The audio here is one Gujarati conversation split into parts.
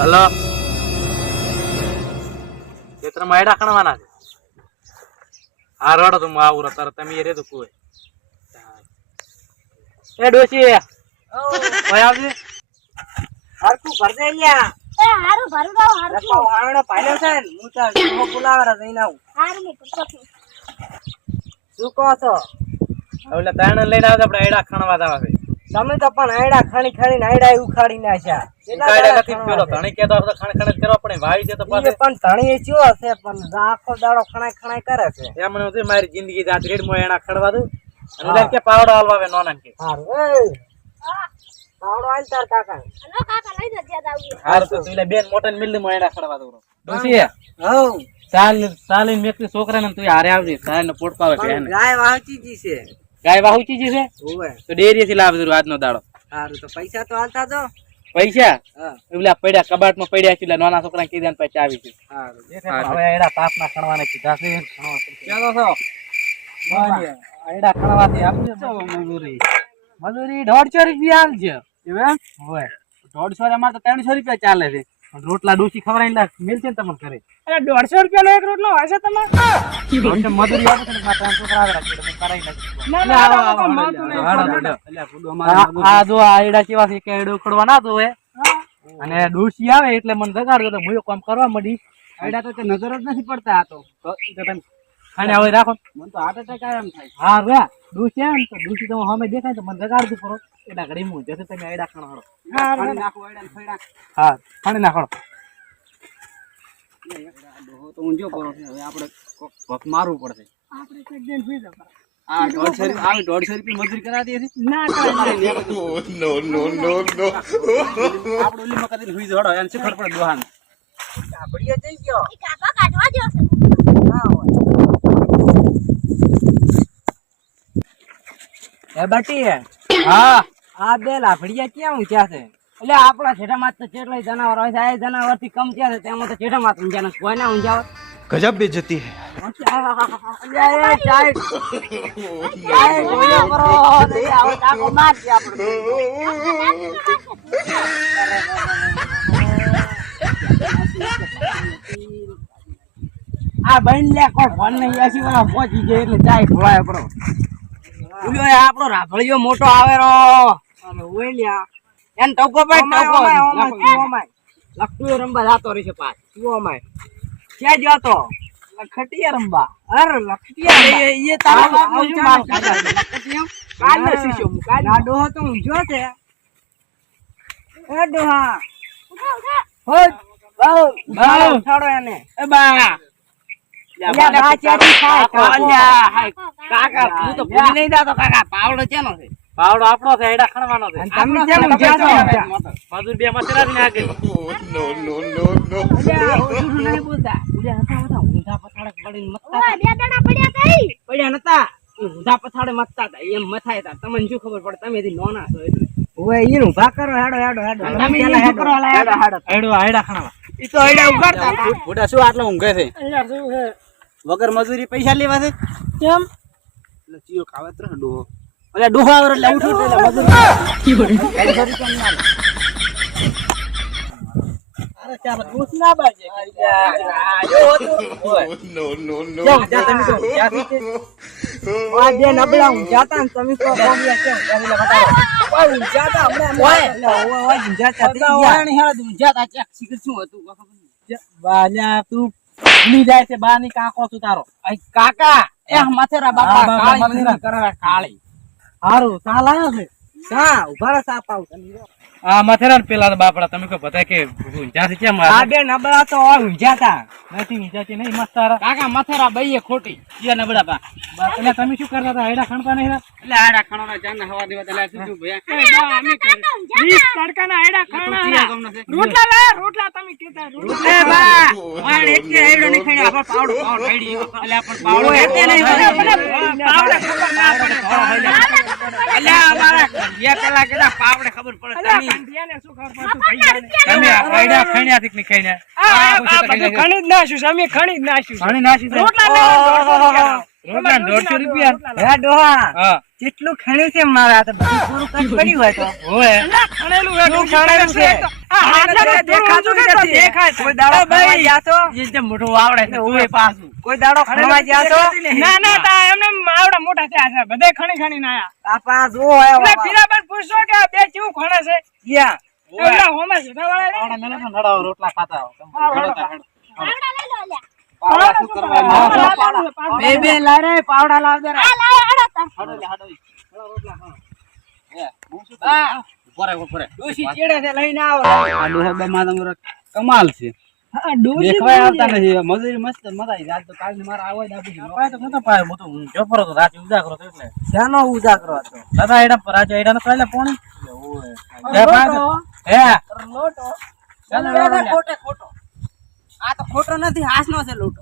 હલો ખેતરમાં આયડા ખણવાના છે. હા રડો તું આવું તારે તમે રે તો કોઈ એ ડોશી ઓય આવજે હરકું ભરજે લ્યા. એ હારું ભરું દઉં હારું રકો વાણો પાલ્યો છે ને હું તો સુકો બોલાવરા જઈને આવું. હારું ને કુતો શું કહો છો? એટલે તાણ લઈને આવજો આપણે આયડા ખણવા જવા છે. તમે તો પણ આયડા ખાણી ખાણીને આયડા ઉખાડી નાખ્યા. ઉકાળ્યા નથી પેલો ધણી કહેતો આપણે ખણ ખણ જ કરવા પડે વાવી છે તો ઈ પાછે પણ ધણી ચિયો હશે પણ આખો દાડો ખણાઈ ખણાઈ કરે છે. એમ મને હતું મારી જિંદગી જાત રેડ મો એના ખણવા દઉં અને ઓલા કે પાવડો હાલવાવે નોના કે હારું એ પાવડો આલ તાર કાકા. હલો કાકા લઈ જજે દાઉ હાર તો તું બેન મોટન મિલ મો એના ખણવા દઉં ડોશી હઉ ચાલ મેકલી છોકરાને તું હારે આવજે સાહેબ ને પોટ પાવે છે એને ગાય વાહચી જી છે. ગાય વાહુચી જી છે ઓવે તો ડેરી થી લાવ જરૂર આજનો દાડો હારું તો પૈસા તો આલતા દો. પૈસા હા એવલા પડ્યા કબાટમાં પડ્યા છે એટલે નાના છોકરાને કીધા ને પછી આવી છે હારું હવે એડા તાપના ખણવાને કીધા છે ચાલો છો એડા ખણવાથી આપજો મજૂરી 150 રૂપિયા આલજો એમ હોય 150 અમાર તો 300 રૂપિયા ચાલે છે રોટલા ડોસી ખવરાઈને મિલ છે ને તમને કરે અરે 150 રૂપિયા નો એક રોટલો હોય છે તમે? મજૂરી આપો ને મારા છોકરા આવે રાખી કરાઈ નાખી ના ના આ માતું નહીં. આ જો આ એડા કેવા છે કે એડો ખડવા ના તો અને ડોસી આવે એટલે મને જગાડજો તો હું કામ કરવા મળી આયડા તો નજર જ નથી પડતા આ તો. તમે ખાને હવે રાખો મને તો હાર્ટ એટેક આવે એમ થાય. હા રે ડોસી આવે ને તો ડોસી તમે સામે દેખાય તો મને જગાડજો પરો એડા ઘડી હું જશે તમે એડા ખણવાડો ખાલી નાખો આયડા ને ફેડા. હા ખાને નાખો તો ઊંજો કરો છે હવે આપણે ભક મારવું પડશે. આપણે એક દિન ભી જવા આ 150 રૂપિયા મજૂરી કરાવી દે છે. ના કરે આપણે ઓલી મકા દઈને હુઈ જડો એને શીખર પડે દોહાન. આપડીએ જઈ ગયો. ઈ કાકા કાઢવા દો છે ના હોય. એ બટી હા આ બે લાફડિયા ક્યાં ઊંચ્યા છે? એટલે આપણા જેઠામાં તો કેટલાય જનાવર હોય છે. આ જનાવર થી કમ છે તેમાં તો જેઠામાં ઊંઝા કોઈ ના ઊંઝા गजब बेइज्जती है આ બન લે કોઈ ફોન નહીં એસી વાળા પહોંચી જાય એટલે ચાય ખોળાય પડો. બોલ્યો એ આપણો રાફળિયો મોટો આવે રો અને ઓલ્યા એન ટકો પાડ ટકો લખતું રંબા જાતો રહી છે પાછ ઓમાય ક્યાં જતો લખટિયા રંબા અરે લખટિયા એ તારો બાપનો શું માર લખટિયા કાલનો શીશો મુ કાલ ના ડોહો તો ઊંઝો છે એ ડોહા હો બાઉ બાઉ છોડો એને એ બા બા ચાટી ખાય કાકા હું તો ભૂલી નહીં જાતો કાકા પાવડો ચેનો છે? પાવડો આપણો છે એડા ખણવાનો છે તમે કેમ ઊંઝા છો? મજૂર બે મસરા જ નાખે નહીં બોલતા ઊંધા પછાડે પડીને મતતા ઓય બે દાડા પડ્યા કઈ પડ્યા નતા ઊંધા પછાડે મતતા હતા એમ મથાય હતા. તમને શું ખબર પડે તમે એથી નોના છો એટલે ઓય ઈ ઊભા કરો હેડો હેડો હેડો તમે ઈ છોકરો હેડો હેડો એડા ખણવા ઈ તો હેડા ઉગાડતા હતા. મોટા શું આટલો ઊંઘે છે અલ્યા શું છે વગર મજૂરી પૈસા લેવા છે કેમ એટલે ચિયો ખાવે ત્રણ ડોહો અલ્યા ડોહા આવર એટલે ઉઠો એટલે મજૂરી અરે ચાલો દોસ્ત ના બાજે આયો હતો જાઓ જા તમે તો ક્યાંથી છે આ બે નબળા હું જાતા ને તમે તો બોમ્બિયા છે એટલે બતાવો ઓય હું જાતા હમણાં ઓય હું જાતા થઈ ગયા ઓય હેડ હું જાતા ચેક શીખ શું હતું બાલ્યા તું ભૂલી જાય છે બા ની કાકો તું તારો અય કાકા એ મથેરા બાપા બાપા, કાળી મથેરા. મંદિર કરાવે કાળી સારું ચાલ આવ્યો છે સા ઉભા રહો સાપ આવ તમે આ મથેરા પેલા બાપડા તમે કોઈ બતા કે ઊંઝાથી કેમ આ બે નબળા તો ઓય હું જાતા નથી ઊંઝાથી નહીં મસ્ત તારા કાકા મથેરા બઈએ ખોટી જે નબળા બા એટલે તમે શું કરતા હતા એડા ખણતા નહીં એટલે આડા ખાણોના જાનના હવા દેવા એટલે શું ભયા એ બા અમે કરી 20 તડકાના આડા ખાણા રોટલા લે રોટલા તમે કેતા રોટલા એ બા વાણ એટલે આયડો નહીં ખાઈ આપણ પાવડો પાવડો ખાઈ એટલે આપણ પાવડો એટલે નહીં પાવડો એટલે અમારા બે કલાક કેડા પાવડે ખબર પડે કંડિયાને શું ખબર પડતું ભાઈ જાને તમે એડા ખણ્યા થી નહીં ખણ્યા આ બધું ખણી જ નાશું અમે ખણી જ નાશું ખણી નાસી રોટલા લેવા 150 રૂપિયા હે ડોહા હા કેટલું ખણી છે મારા તો બધું પૂરું કઈ પડ્યું હોય તો ઓય ખણેલું છે દેખાતું નથી. દેખાય કોઈ દાડો ખણવા ગયા છો? જે મોટું આવડે છે તું પાછું કોઈ દાડો ખણવા ગયા છો? ના ના તા એમને આવડા મોટા થયા છે બધે ખણી ખણી ના આયા આ પાસ ઓ આયો એટલે ફીરાબેન પૂછો કે આ બે કેવું ખણે છે ગયા. એવડા હોમે સીધા વાળા આવડા મેલે તો નડાવ રોટલા ખાતા હો પાવડા લઈ લો લ્યા. પાવડા શું કરવા બે બે લાય રે પાવડા લાવ દે રે. આ લાય આડો તા. હાડો લે હાડો રોટલા ખાવા હે હું શું કરું ઉપર ડોશી ચેડે છે લઈને આવો. આ ડોહા માં તમારો કમાલ છે હા ડોશી દેખવાય આવતા નથી મજૂરી મસ્ત મજા આવી આજ તો કાલ મારા આવો જ આપી દીધો તો નતો પાયો હું તો જપરો તો રાત ઉજાગરો તો એટલે શાનો ઉજાગરો હતો? દાદા એડા પર રાજા એડા નો પહેલા પોણી હે લોટો. ચાલો ખોટે ખોટો. આ તો ખોટો નથી, હાસનો છે લોટો.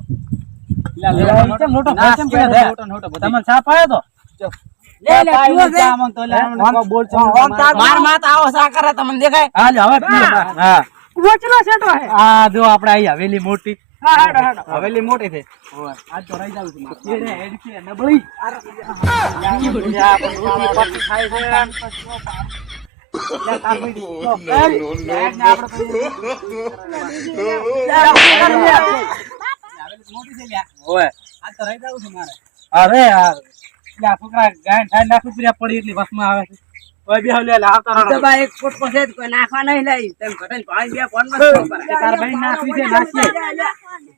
મોટો ફેશન પડે છે તમને ચા પાયો તો લે લે પીવો છે. આમ તો લે આમ બોલ માર માત આવો સા કરે તમને દેખાય? હા લે હવે પીઓ હા વચલો સેટો હે આ જો આપણે આઈ હવેલી મોટી હા હાડો હાડો હવેલી મોટી છે આજ તો રહી જાવ છે એને એડકી નબળી પટ્ટી ખાય અરે યાર છોકરા ગાય થાય નાખું પડી એટલી વસમાં આવે છે દબા એક ફૂટ પછી જ કોઈ નાખવા નહીં લઈ તેમ ઘટાઈને પાણી બે ફોન માં તાર ભાઈ નાખી દે નાખી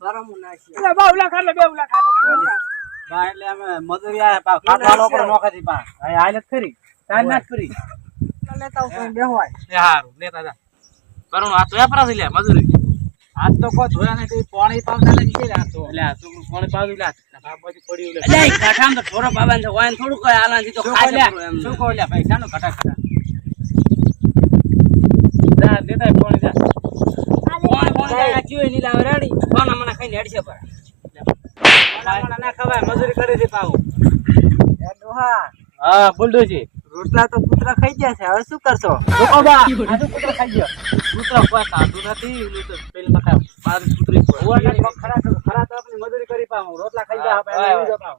બરાબર નાખી. એટલે બાવલા ખાલે બેવલા ખાલે બા એટલે અમે મજૂરી આયા પા ખાટવાળો પર નોખાથી પા આ હાલત ખરી તાર નાખ કરી લેતા આવું કોઈ બેહવાય. એ હારું લેતા જા કરું આ તો વેપરા છે લે મજૂરી આજ તો કોઈ ધોયા નહીં પાણી પાવતા નથી કે આ તો એટલે આ તો પાણી પાવી લે બાબાજી પડ્યું લે એટલે ઈ કાઠામાં તો ઢોરો પાવાનું છે હોય ને થોડું કોઈ આલાંથી તો ખાય છે એમ. શું કહો લે ભાઈ શાનો ઘટા ઘટા જા લેતા પાણી જા કોણ કોણ જાય ચીવે ની લાવ રેડી કોણ મને ખાઈને હેડશે પર મને ના ખવાય મજૂરી કરે છે પાવ એ ડોહા હા બુલડોજી રોટલા તો કૂતરા ખાઈ ગયા છે, હવે શું કરશો? બા આ તો કૂતરો ખાઈ ગયો કૂતરો કોઈ ખાતું નથી એનું તો પેલી મકા બાર કૂતરી ખરા તો આપણી મજૂરી કરી પાવ રોટલા ખાઈ ગયા આપણે પાવ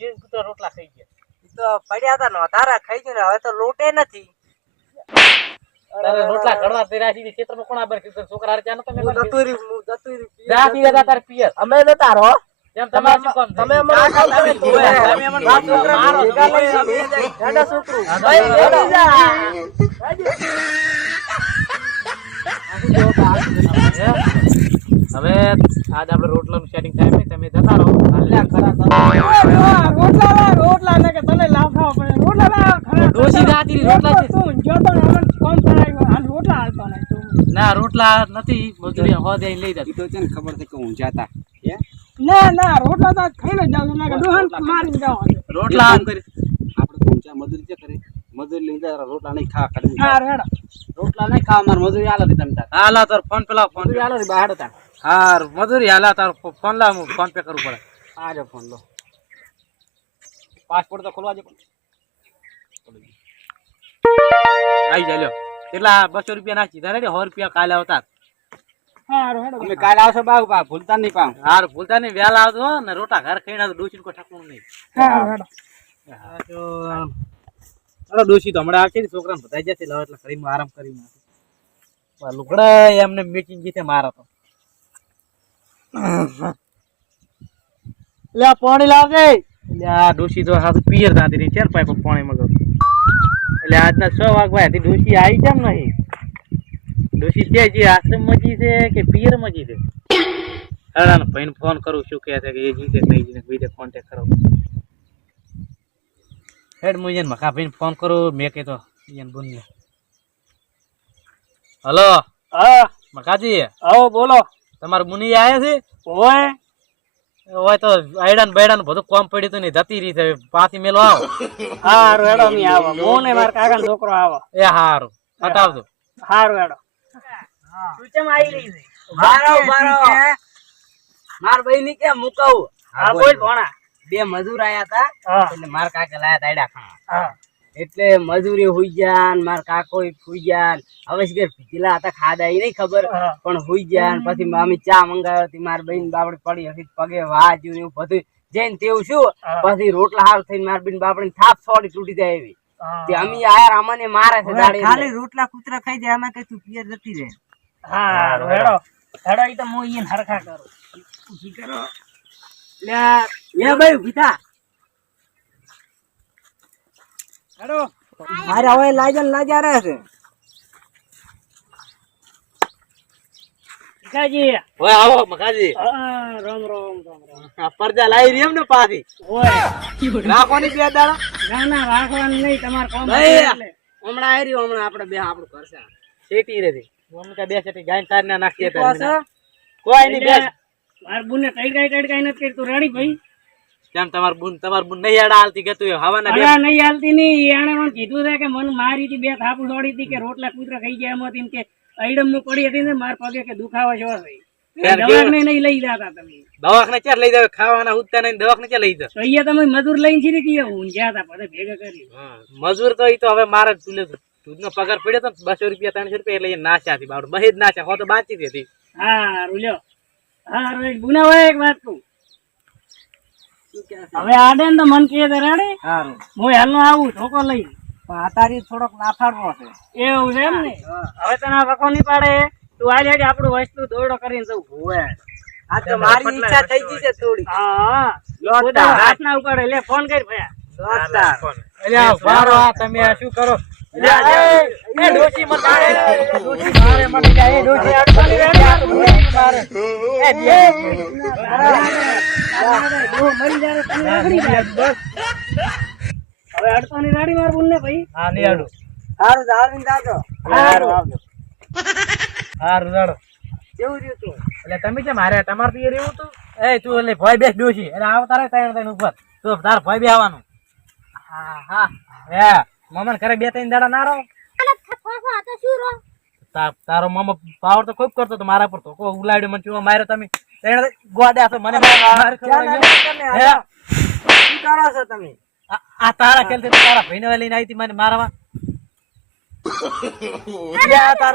જે કૂતરો રોટલા ખાઈ ગયા ઈ તો પડ્યા હતા નો તારા ખાઈ ગયો ને હવે તો લોટે નથી. તારે રોટલા ઘડવા તેરા છે ખેતરમાં કોણ આબર કીધું છોકરા હારે ત્યાં નતો મેં જતુરી જા પી ગયા તાર પિયર અમે નતા રો જેમ તમારે શું કામ તમે અમને તમે અમને મારો ભેગા લઈને અમે ગાડા છોકરું ભાઈ લઈ જા. હવે આજ આપણે રોટલાનું સેટિંગ થાય ને તમે જતા રહો કાલે ખરા રોટલા ને કે તને લાવ ખાવા પડે રોટલા લાવ ખરા ડોસી જાતી રહી, રોટલા છે. તું જો તો અમન કોમ કરાય આ રોટલા હાલતો નહીં તું ના રોટલા નથી મજૂરી હો દે લઈ જતી તો છે ને ખબર છે કે હું જાતા ના ના રોટલા તો ખાઈને જાવ ના કે દોહન મારી જાવ રોટલા આમ કરી આપણે પહોંચ્યા મજૂરી છે કરે મજૂરી લઈ જા રોટલા નહીં ખા કરી હા રેડા રોટલા નહીં ખા માર મજૂરી આલો દી તમે હાલા તાર ફોન પેલા ફોન મજૂરી આલો દી બહાર હતા હાર મજૂરી હાલા તાર ફોન લા હું ફોન પે કરવું પડે આજો ફોન લો પાસપોર્ટ તો ખોલવા દે આઈ જા લ્યો કેટલા 200 રૂપિયા નાખી તારે 100 રૂપિયા કાલે આવતા હા રેડા અમે કાલે આવશે બાગ પા ભૂલતા નહીં પામ હાર ભૂલતા નહીં વેલા આવતો ને રોટા ઘર ખાઈને તો ડોસી કોઈ ઠકવું નહીં હા રેડા ચાલો ડોસી તો હમણાં આવશે છોકરાને બધાઈ જશે એટલે ઘડીમાં આરામ કરી નાખે લુગડા એમને મેચિંગ જીતે મારા તો લે પાણી લાવજે એટલે આ ડોસી તો હાથ પિયર દાદી રહી ચાર પાઇપ પાણી મગો એટલે આજના 6 વાગવા હતી ડોસી આવી કેમ નહીં ડોસી છે જે આશ્રમ મજી છે કે પિયર મજી છે હરાને ભાઈને ફોન કરું શું કહે છે કે એ જીતે નહીં જીતે બીજે કોન્ટેક્ટ કરો હેડ મુજે મકા ભાઈને ફોન કરો મેં કે તો ઈયન બોલને હલો હા મકાજી આવો બોલો તમાર મુની આયા છે ઓય ઓય તો આયડા ને બેડા ને બધું કોમ પડ્યું તું ને જતી રહી છે પાછી મેલો આવો હા રેડો ની આવો મોને માર કાકા નો છોકરો આવો એ હારું હટાવજો હારું રેડો તું કેમ આવી રહી છે? બારો માર બહેની કે મુકાવું હા બોલ ભણા બે મજૂર આયા હતા હા એટલે માર કાકા લાયા તા આયડા ખાવા હા એટલે મજૂરી હુઈ જાન માર કાકો હુઈ જાન હવે શિખર પીલા હતા ખાધા એ નહીં ખબર હા. પણ હુઈ જાન પછી મામી ચા મંગાવ્યો હતી માર બહેન બાપડી પડી હતી પગે વાજ્યું ને એવું બધું જઈને તેવું શું હા. પછી રોટલા હાર થઈને માર બેન બાપડી થાપ છોડી તૂટી જાય એવી તે અમે આયા અમને મારે છે દાડી ખાલી રોટલા કૂતરા ખાઈ જાય આમાં કઈ તું પિયર જતી રહે. હા હેડો હેડો ઈ તો હું ઈન હરખા કરું ઊભી કરો લે ભાઈ ભીતા હેડો મારે હવે લાજા રહે છે કાજી ઓય આવો મકાજી. હા રામ રામ રામ રામ આ પરજા લાવી રહી એમ ને પાછી. ઓય રાખોની બે દાડા. ના ના રાખવાનું નહીં તમાર કામ ભાઈ, એટલે હમણાં આવી રહ્યું હમણાં આપણે બે આપણું કરશે શેટી રે થી. મમ્મી કા બે શેટી ગાયન તાર ના નાખી તો છે? હતા. કોઈ ની બે. માર બુને ટડકાઈ નથી કરી તું રેડી ભાઈ કેમ તમાર બુન નહીં આડા હાલતી ગતું એ હવાના બે. અલા નહીં હાલતી નહીં એને મને કીધું છે કે મને મારી હતી બે થાપુ દોડી હતી કે રોટલા કૂતરા ખાઈ ગયા એમ હતી ને કે આઈડમ નું પડી હતી ને માર પગે કે દુખાવા છો થઈ દવાખાને નહીં લઈ જતા તમે દવાખાને ચાર લઈ જાવ ખાવાના ઉઠતા નહીં દવાખાને ચાર લઈ જાવ. તો અહીંયા તમે મજૂર લઈને છીએ કે હું ગયા હતા બધા ભેગા કરી મજૂર તો ઈ તો હવે મારે દૂધનો પગાર પડ્યો તો 200 રૂપિયા 300 રૂપિયા એટલે એ નાશ્યા હતી બાવડ બહી જ નાશ્યા હો તો બાચી હતી. હા રૂલ્યો હા રોજ ગુના હોય એક વાત કહું હવે આડે ને તો મન કહે તો રેડે સારું હું હાલનો આવું ધોકો લઈ પણ આ તારી થોડોક નાફાડવો છે એવું છે એમ ને હવે તને વખો નહીં પાડે તું આજે આપણું વસ્તુ દોડો કરીને જવું હોવે આ તો મારી ઈચ્છા થઈ ગઈ છે થોડી હા લોટા. હાથ ના ઉપાડે લે ફોન કરી ભયા દોસ્તાર. અલ્યા વારો આ તમે આ શું કરો? અલ્યા એ ડોશી મત મારે. ડોશી મારે મને જાય એ ડોશી આડવાની રેડી આ ડોશી મારે. એ બે મરી જાય તને આગળી જાય બસ હવે અડતાની રાડી માર બોલ ને ભાઈ હા ની આડો. સારું જાળવીને જાજો હારું આવજો. હારું જાડો. કેવું રહ્યું તું એટલે તમે કેમ હારે તમાર તો એ રેવું તું એ તું એટલે ભય બેસ ડોશી એટલે આવતા તૈણ ઉપર તો તાર ભય બે આવવાનું. હા હા હે મમન ઘરે 2-3 દાડા ના રહો. ફાફા તો શું રો તારો મામા પાવર તો ખૂબ કરતો તો મારા પર તો કો ઉલાડ્યો મને ચૂવા માર્યો તમે તૈણ ગોડ્યા છો મને માર ક્યાં ખબર તમે હે શું કરો છો તમે આ તારા ખેલ તારા ભાઈને લઈને આવી હતી મને મારવા. તાર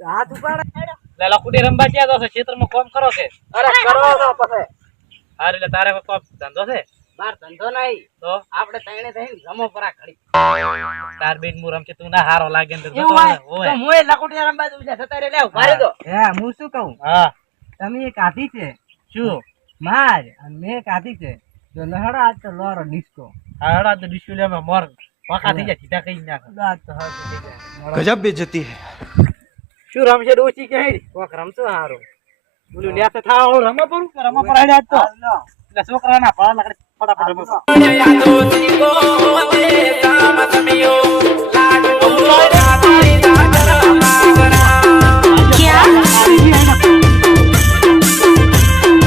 હાથ ઉપાડે લેલા કુડી રંબા ક્યાં દોસે ક્ષેત્રમાં કામ કરો કે અરે કરો તો પછી હાર એટલે તારે કોઈ કામ ધંધો છે બાર ધંધો નહીં તો આપણે તઈને થઈને જમો પરા ખડી તાર બેન મુ રમ કે તું ના હારો લાગે ને તો એવું હોય તો હોય મોય લકોટિયા રંબા દઉં છે સતારે લેવ મારી દો હે હું શું કહું હા તમે એક આધી છે શું માર અને મેં એક આધી છે જો લહડો આજ તો લોરો ડિસ્કો હાડા તો ડિસ્યુલે માં મોર પાકા થઈ જાય સીધા કઈ નાખ આજ તો હર થઈ જાય गजब बेइज्जती है। શું રમશે ડોચી કે હેડી કોક રમતો હારો બોલું ન્યા તો થાવ રમો પર હેડ્યા જ તો હાલો એટલે છોકરાના ભાળ લાકડે ફટાફટ રમો હાલો.